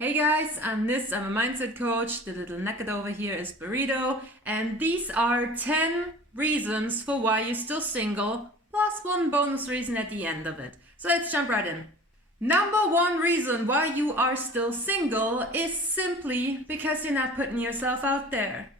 Hey guys, I'm a mindset coach. The little nugget over here is Burrito, and these are 10 reasons for why you're still single, plus one bonus reason at the end of it. So let's jump right in. Number one reason why you are still single is simply because you're not putting yourself out there.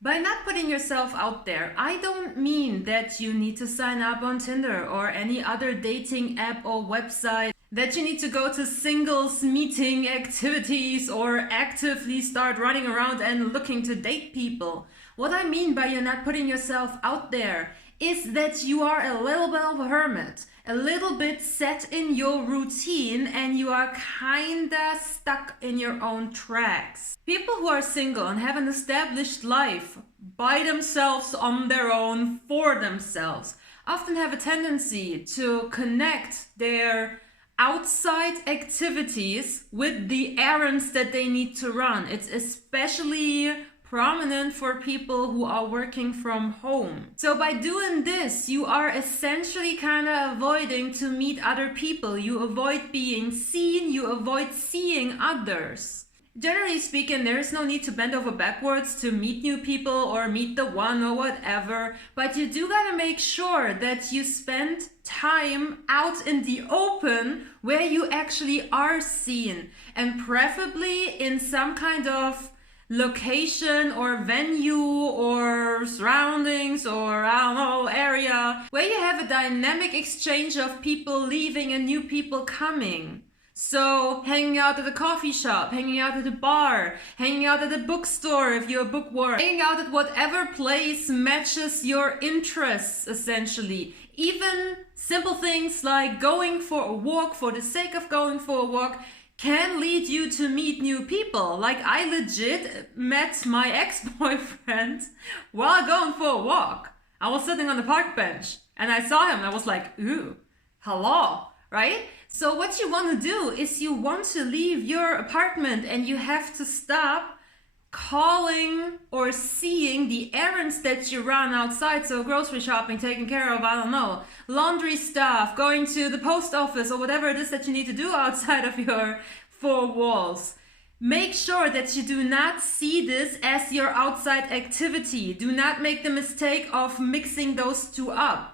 By not putting yourself out there, I don't mean that you need to sign up on Tinder or any other dating app or website, that you need to go to singles meeting activities or actively start running around and looking to date people. What I mean by you're not putting yourself out there is that you are a little bit of a hermit, a little bit set in your routine, and you are kinda stuck in your own tracks. People who are single and have an established life by themselves, on their own, for themselves, often have a tendency to connect their outside activities with the errands that they need to run. It's especially prominent for people who are working from home. So by doing this, you are essentially kind of avoiding to meet other people. You avoid being seen, you avoid seeing others. Generally speaking, there is no need to bend over backwards to meet new people or meet the one or whatever, but you do gotta make sure that you spend time out in the open where you actually are seen, and preferably in some kind of location or venue or surroundings or area where you have a dynamic exchange of people leaving and new people coming. So hanging out at a coffee shop, hanging out at a bar, hanging out at a bookstore if you're a bookworm, hanging out at whatever place matches your interests, essentially. Even simple things like going for a walk for the sake of going for a walk can lead you to meet new people. Like, I legit met my ex-boyfriend while going for a walk. I was sitting on the park bench and I saw him and I was like, ooh, hello, right? So what you want to do is you want to leave your apartment and you have to stop calling or seeing the errands that you run outside. So grocery shopping, taking care of, laundry stuff, going to the post office or whatever it is that you need to do outside of your four walls. Make sure that you do not see this as your outside activity. Do not make the mistake of mixing those two up.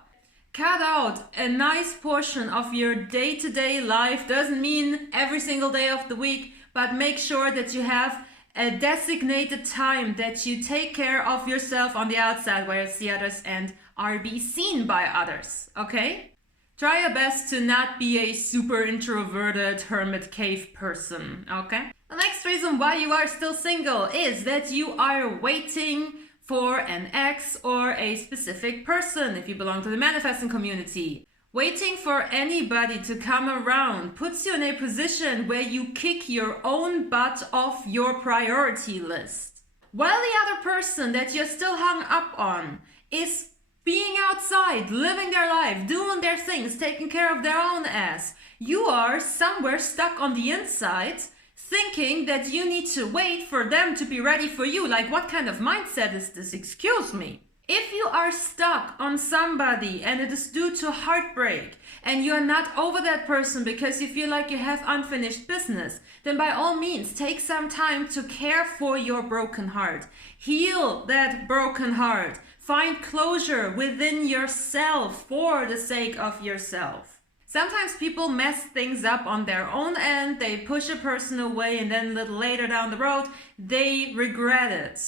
Cut out a nice portion of your day-to-day life. Doesn't mean every single day of the week, but make sure that you have a designated time that you take care of yourself on the outside where you see others and are be seen by others, okay? Try your best to not be a super introverted hermit cave person, okay? The next reason why you are still single is that you are waiting for an ex or a specific person if you belong to the manifesting community. Waiting for anybody to come around puts you in a position where you kick your own butt off your priority list. While the other person that you're still hung up on is being outside, living their life, doing their things, taking care of their own ass, you are somewhere stuck on the inside thinking that you need to wait for them to be ready for you. Like, what kind of mindset is this? Excuse me. If you are stuck on somebody and it is due to heartbreak and you are not over that person because you feel like you have unfinished business, then by all means take some time to care for your broken heart. Heal that broken heart. Find closure within yourself for the sake of yourself. Sometimes people mess things up on their own end, they push a person away, and then a little later down the road, they regret it.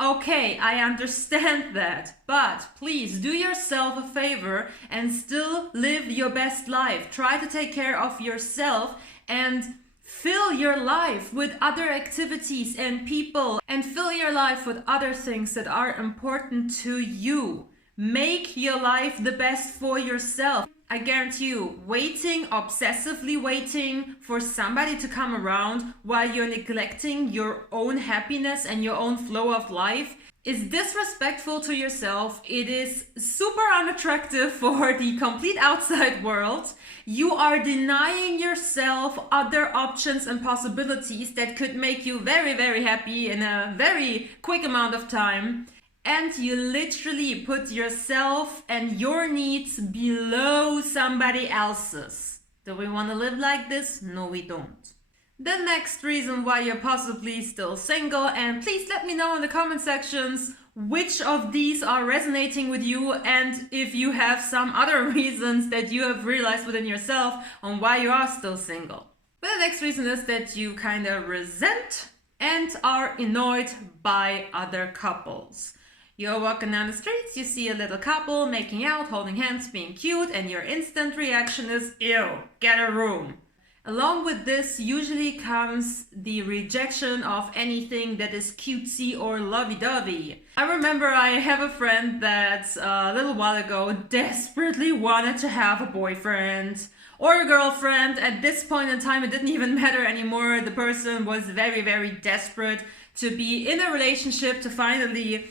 Okay, I understand that, but please do yourself a favor and still live your best life. Try to take care of yourself and fill your life with other activities and people, and fill your life with other things that are important to you. Make your life the best for yourself. I guarantee you, obsessively waiting for somebody to come around while you're neglecting your own happiness and your own flow of life is disrespectful to yourself. It is super unattractive for the complete outside world. You are denying yourself other options and possibilities that could make you very, very happy in a very quick amount of time. And you literally put yourself and your needs below somebody else's. Do we want to live like this? No, we don't. the next reason why you're possibly still single, and please let me know in the comment sections which of these are resonating with you and if you have some other reasons that you have realized within yourself on why you are still single. But the next reason is that you kind of resent and are annoyed by other couples. You're walking down the streets, you see a little couple making out, holding hands, being cute, and your instant reaction is, ew, get a room. Along with this usually comes the rejection of anything that is cutesy or lovey-dovey. I remember I have a friend that a little while ago desperately wanted to have a boyfriend or a girlfriend. At this point in time, it didn't even matter anymore. The person was very, very desperate to be in a relationship, to finally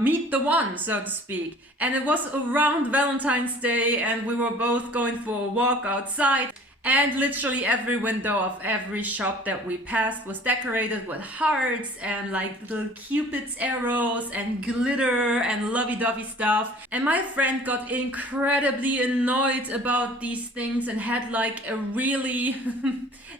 meet the one, so to speak. And it was around Valentine's Day, and we were both going for a walk outside. And literally every window of every shop that we passed was decorated with hearts and like little cupid's arrows and glitter and lovey-dovey stuff. And my friend got incredibly annoyed about these things and had like a really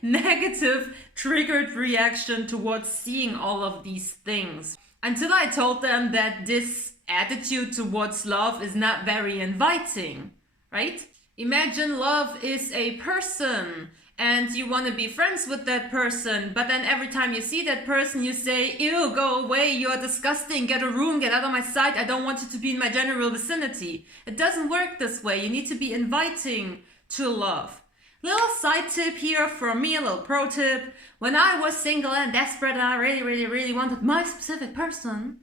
negative triggered reaction towards seeing all of these things. Until I told them that this attitude towards love is not very inviting, right? Imagine love is a person and you want to be friends with that person, but then every time you see that person you say, ew, go away, you're disgusting, get a room, get out of my sight, I don't want you to be in my general vicinity. It doesn't work this way. You need to be inviting to love. Little side tip here from me, a little pro tip. When I was single and desperate and I really wanted my specific person,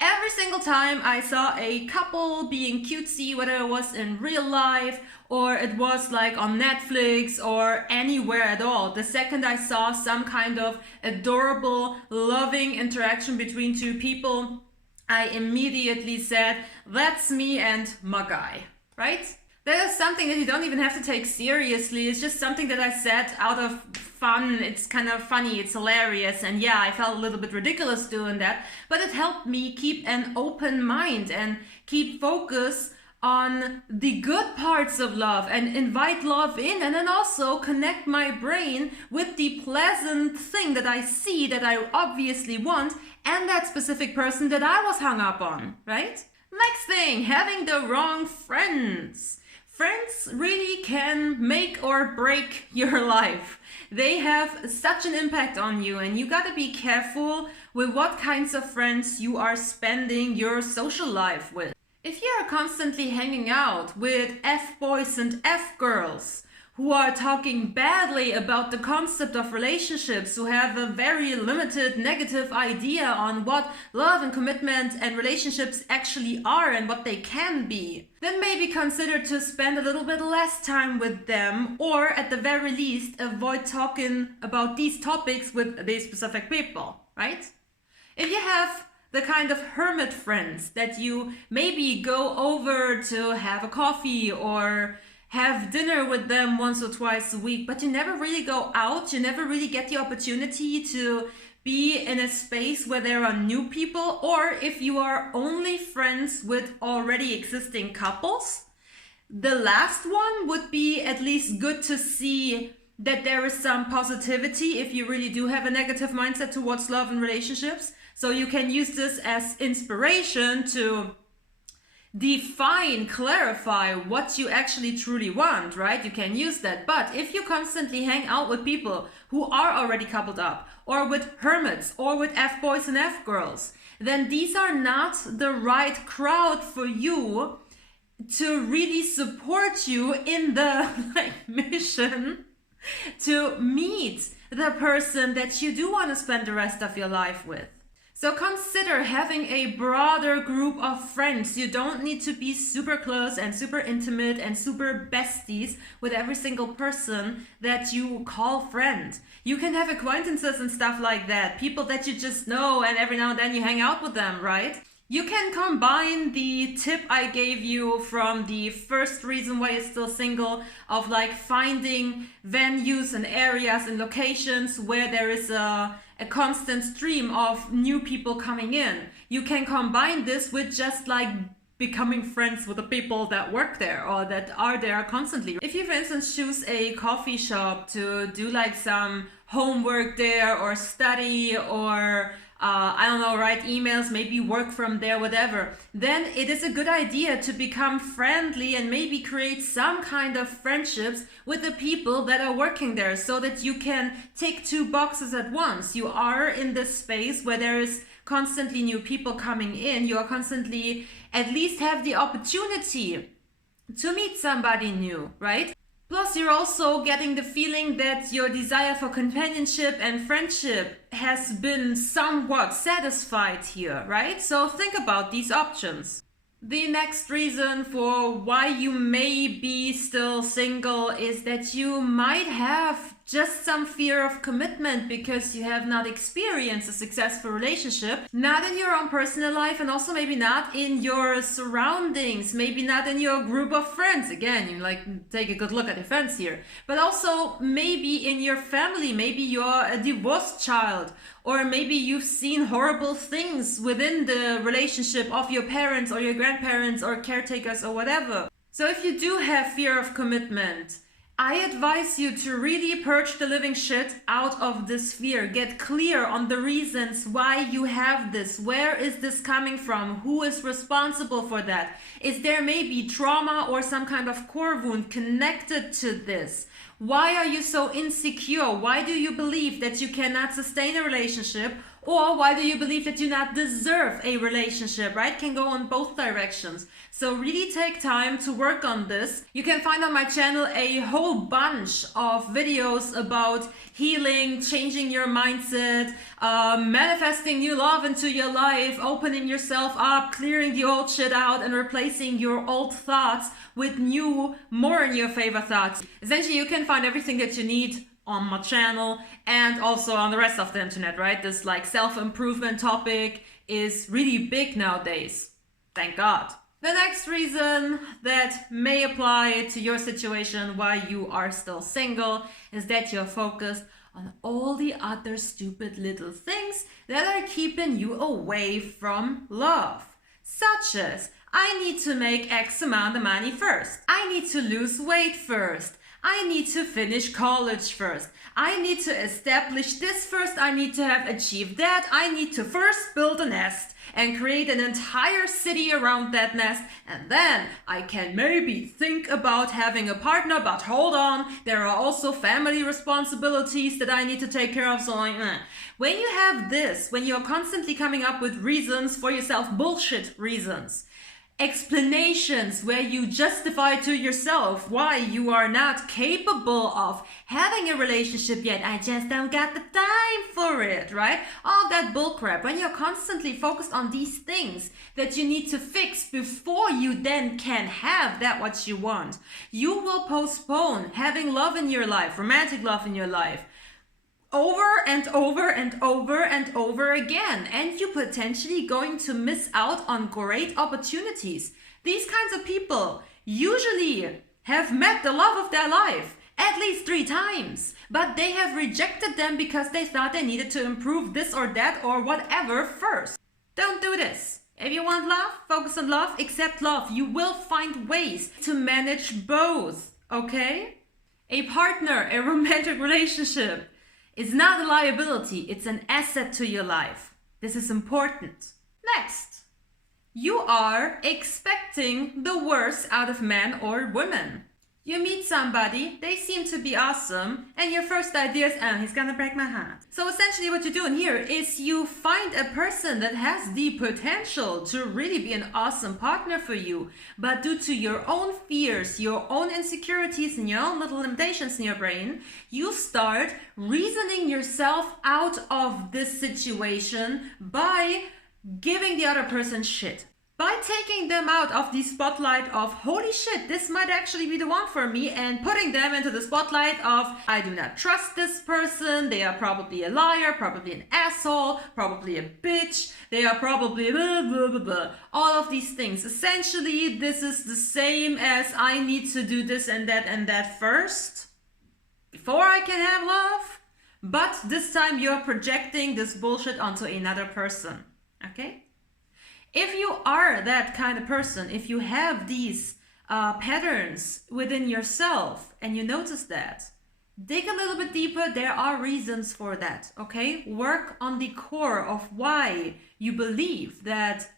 every single time I saw a couple being cutesy, whether it was in real life or it was like on Netflix or anywhere at all, the second I saw some kind of adorable, loving interaction between two people, I immediately said, that's me and my guy, right? That is something that you don't even have to take seriously. It's just something that I said out of fun. It's kind of funny, it's hilarious, and yeah, I felt a little bit ridiculous doing that, but it helped me keep an open mind and keep focus on the good parts of love and invite love in, and then also connect my brain with the pleasant thing that I see that I obviously want and that specific person that I was hung up on, right? Next thing, having the wrong friends. Friends really can make or break your life. They have such an impact on you, and you gotta be careful with what kinds of friends you are spending your social life with. If you are constantly hanging out with F-boys and F-girls who are talking badly about the concept of relationships, who have a very limited negative idea on what love and commitment and relationships actually are and what they can be, then maybe consider to spend a little bit less time with them, or at the very least avoid talking about these topics with these specific people, right? If you have the kind of hermit friends that you maybe go over to have a coffee or have dinner with them once or twice a week, but you never really go out, you never really get the opportunity to be in a space where there are new people, or if you are only friends with already existing couples, the last one would be at least good to see that there is some positivity if you really do have a negative mindset towards love and relationships. So you can use this as inspiration to define, clarify what you actually truly want, right? You can use that. But if you constantly hang out with people who are already coupled up, or with hermits, or with F-boys and F-girls, then these are not the right crowd for you to really support you in the mission to meet the person that you do want to spend the rest of your life with. So consider having a broader group of friends. You don't need to be super close and super intimate and super besties with every single person that you call friend. You can have acquaintances and stuff like that, people that you just know, and every now and then you hang out with them, right? You can combine the tip I gave you from the first reason why you're still single, of like finding venues and areas and locations where there is a constant stream of new people coming in. You can combine this with just like becoming friends with the people that work there or that are there constantly. If you, for instance, choose a coffee shop to do like some homework there or study or I don't know, write emails, maybe work from there, whatever, then it is a good idea to become friendly and maybe create some kind of friendships with the people that are working there so that you can tick two boxes at once. You are in this space where there is constantly new people coming in. You are constantly at least have the opportunity to meet somebody new, right? Plus, you're also getting the feeling that your desire for companionship and friendship has been somewhat satisfied here, right? So think about these options. The next reason for why you may be still single is that you might have just some fear of commitment because you have not experienced a successful relationship, not in your own personal life and also maybe not in your surroundings, maybe not in your group of friends. Again, you take a good look at the friends here, but also maybe in your family. Maybe you're a divorced child, or maybe you've seen horrible things within the relationship of your parents or your grandparents or caretakers or whatever. So if you do have fear of commitment, I advise you to really purge the living shit out of this fear. Get clear on the reasons why you have this. Where is this coming from? Who is responsible for that? Is there maybe trauma or some kind of core wound connected to this? Why are you so insecure? Why do you believe that you cannot sustain a relationship? Or why do you believe that you not deserve a relationship, right? Can go in both directions. So really take time to work on this. You can find on my channel a whole bunch of videos about healing, changing your mindset, manifesting new love into your life, opening yourself up, clearing the old shit out, and replacing your old thoughts with new, more in your favor thoughts. Essentially, you can find everything that you need on my channel and also on the rest of the internet, right? This self-improvement topic is really big nowadays. Thank God. The next reason that may apply to your situation why you are still single is that you're focused on all the other stupid little things that are keeping you away from love. Such as, I need to make X amount of money first. I need to lose weight first. I need to finish college first. I need to establish this first. I need to have achieved that. I need to first build a nest and create an entire city around that nest. And then I can maybe think about having a partner, but hold on, there are also family responsibilities that I need to take care of. So when you have this, when you're constantly coming up with reasons for yourself, bullshit reasons, explanations where you justify to yourself why you are not capable of having a relationship yet. I just don't got the time for it, right? All that bullcrap. When you're constantly focused on these things that you need to fix before you then can have that what you want, you will postpone having love in your life, romantic love in your life, over and over and over and over again, and you're potentially going to miss out on great opportunities. These kinds of people usually have met the love of their life at least 3 times, but they have rejected them because they thought they needed to improve this or that or whatever first. Don't do this. If you want love, focus on love, accept love. You will find ways to manage both, okay? A partner, a romantic relationship, it's not a liability, it's an asset to your life. This is important. Next, you are expecting the worst out of men or women. You meet somebody, they seem to be awesome, and your first idea is, oh, he's gonna break my heart. So essentially what you're doing here is you find a person that has the potential to really be an awesome partner for you, but due to your own fears, your own insecurities, and your own little limitations in your brain, you start reasoning yourself out of this situation by giving the other person shit. By taking them out of the spotlight of, holy shit, this might actually be the one for me, and putting them into the spotlight of, I do not trust this person, they are probably a liar, probably an asshole, probably a bitch, they are probably blah, blah, blah, blah. All of these things. Essentially, this is the same as I need to do this and that first, before I can have love, but this time you're projecting this bullshit onto another person, okay? If you are that kind of person, if you have these patterns within yourself and you notice that, Dig a little bit deeper. There are reasons for that, okay? Work on the core of why you believe that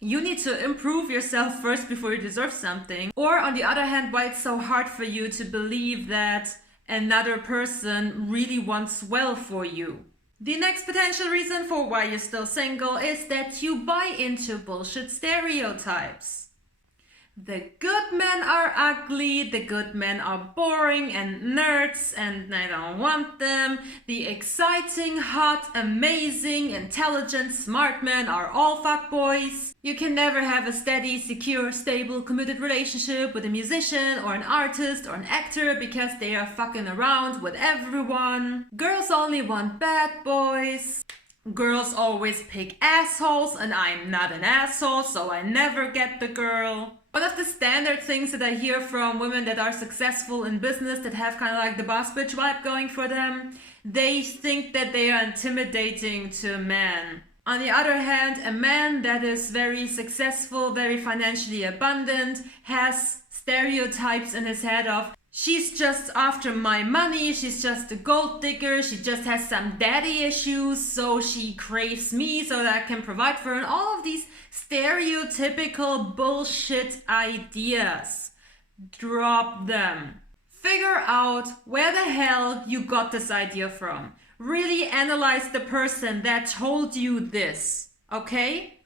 you need to improve yourself first before you deserve something. Or on the other hand, why it's so hard for you to believe that another person really wants well for you. The next potential reason for why you're still single is that you buy into bullshit stereotypes. The good men are ugly, the good men are boring and nerds and I don't want them. The exciting, hot, amazing, intelligent, smart men are all fuckboys. You can never have a steady, secure, stable, committed relationship with a musician or an artist or an actor because they are fucking around with everyone. Girls only want bad boys. Girls always pick assholes and I'm not an asshole, so I never get the girl. One of the standard things that I hear from women that are successful in business, that have kind of like the boss bitch vibe going for them, they think that they are intimidating to a man. On the other hand, a man that is very successful, very financially abundant, has stereotypes in his head of, she's just after my money, she's just a gold digger, she just has some daddy issues, so she craves me so that I can provide for her, and all of these stereotypical bullshit ideas. Drop them. Figure out where the hell you got this idea from. Really analyze the person that told you this, okay?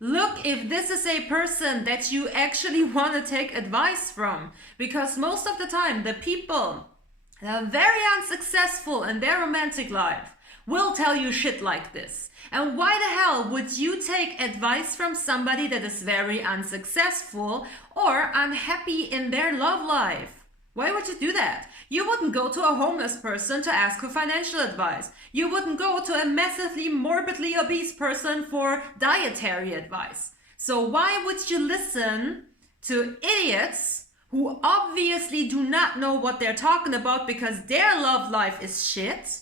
Look if this is a person that you actually want to take advice from. Because most of the time, the people that are very unsuccessful in their romantic life will tell you shit like this. And why the hell would you take advice from somebody that is very unsuccessful or unhappy in their love life? Why would you do that? You wouldn't go to a homeless person to ask for financial advice. You wouldn't go to a massively morbidly obese person for dietary advice. So why would you listen to idiots who obviously do not know what they're talking about because their love life is shit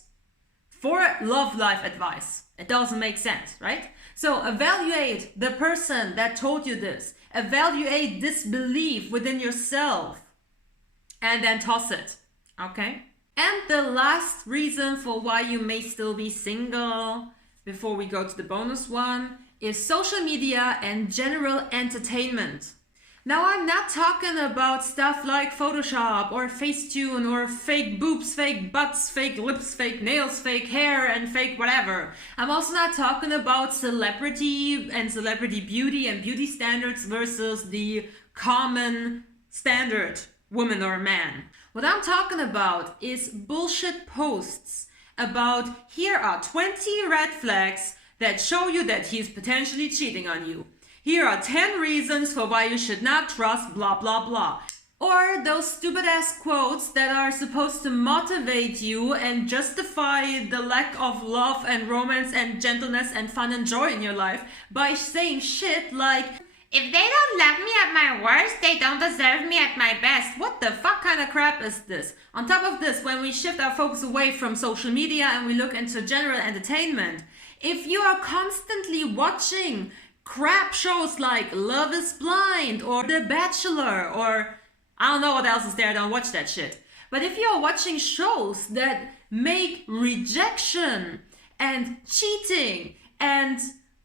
for love life advice? It doesn't make sense, right? So evaluate the person that told you this. Evaluate this belief within yourself. And then toss it, okay? And the last reason for why you may still be single, before we go to the bonus one, is social media and general entertainment. Now, I'm not talking about stuff like Photoshop or Facetune or fake boobs, fake butts, fake lips, fake nails, fake hair, and fake whatever. I'm also not talking about celebrity and celebrity beauty and beauty standards versus the common standard woman or man. What I'm talking about is bullshit posts about, here are 20 red flags that show you that he's potentially cheating on you. Here are 10 reasons for why you should not trust blah blah blah. Or those stupid ass quotes that are supposed to motivate you and justify the lack of love and romance and gentleness and fun and joy in your life by saying shit like, if they don't love me at my worst, they don't deserve me at my best. What the fuck kind of crap is this? On top of this, when we shift our focus away from social media and we look into general entertainment, if you are constantly watching crap shows like Love is Blind or The Bachelor or I don't know what else is there, I don't watch that shit. But if you're watching shows that make rejection and cheating and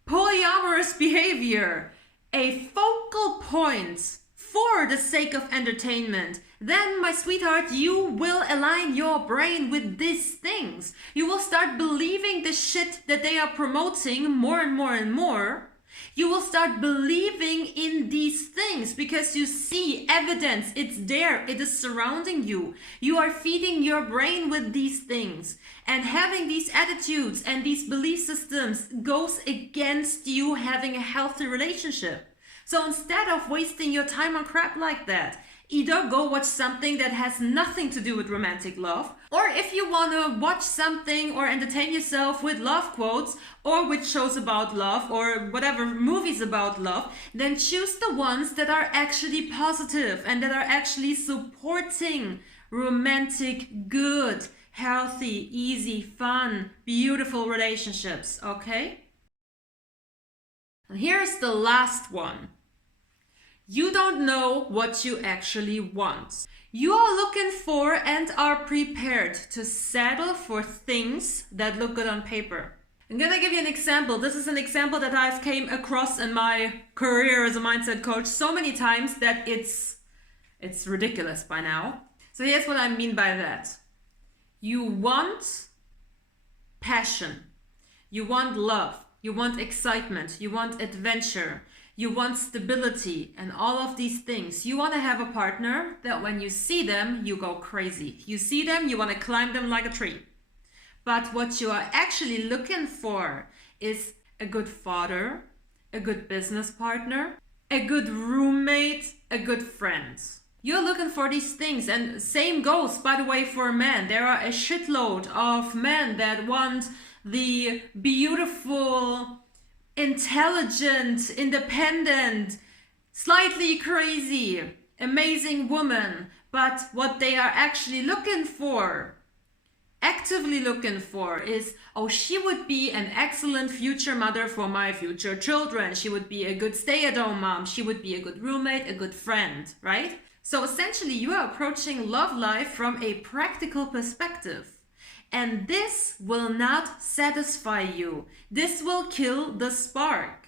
polyamorous behavior a focal point for the sake of entertainment, then, my sweetheart, you will align your brain with these things. You will start believing the shit that they are promoting more and more and more. You will start believing in these things because you see evidence, it's there, it is surrounding you. You are feeding your brain with these things. And having these attitudes and these belief systems goes against you having a healthy relationship. So instead of wasting your time on crap like that, either go watch something that has nothing to do with romantic love, or if you want to watch something or entertain yourself with love quotes or with shows about love or whatever movies about love, then choose the ones that are actually positive and that are actually supporting romantic, good, healthy, easy, fun, beautiful relationships, okay? And here's the last one. You don't know what you actually want. You are looking for and are prepared to settle for things that look good on paper. I'm gonna give you an example. This is an example that I've came across in my career as a mindset coach so many times that it's ridiculous by now. So here's what I mean by that. You want passion. You want love. You want excitement. You want adventure. You want stability and all of these things. You want to have a partner that when you see them, you go crazy. You see them, you want to climb them like a tree. But what you are actually looking for is a good father, a good business partner, a good roommate, a good friend. You're looking for these things, and same goes, by the way, for men. There are a shitload of men that want the beautiful, intelligent, independent, slightly crazy, amazing woman. But what they are actually looking for, actively looking for, is, oh, she would be an excellent future mother for my future children. She would be a good stay-at-home mom. She would be a good roommate, a good friend, right? So essentially, you are approaching love life from a practical perspective. And this will not satisfy you. This will kill the spark.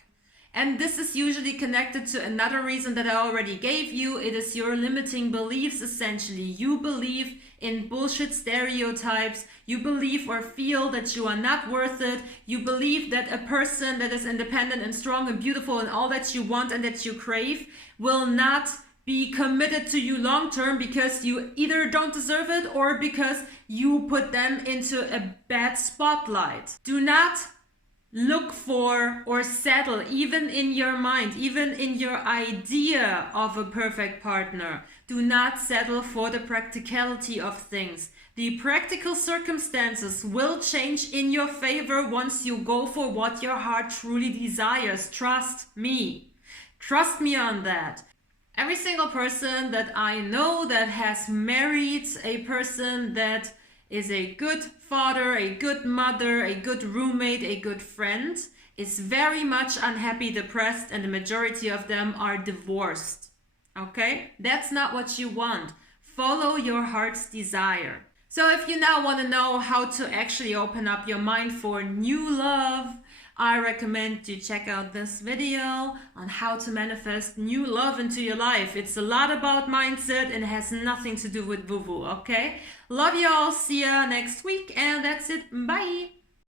And this is usually connected to another reason that I already gave you. It is your limiting beliefs, essentially. You believe in bullshit stereotypes. You believe or feel that you are not worth it. You believe that a person that is independent and strong and beautiful and all that you want and that you crave will not be committed to you long term because you either don't deserve it or because you put them into a bad spotlight. Do not look for or settle, even in your mind, even in your idea of a perfect partner. Do not settle for the practicality of things. The practical circumstances will change in your favor once you go for what your heart truly desires. Trust me. Trust me on that. Every single person that I know that has married a person that is a good father, a good mother, a good roommate, a good friend, is very much unhappy, depressed, and the majority of them are divorced. Okay? That's not what you want. Follow your heart's desire. So if you now want to know how to actually open up your mind for new love, I recommend you check out this video on how to manifest new love into your life. It's a lot about mindset and it has nothing to do with woo-woo, okay? Love you all. See ya next week, and that's it. Bye.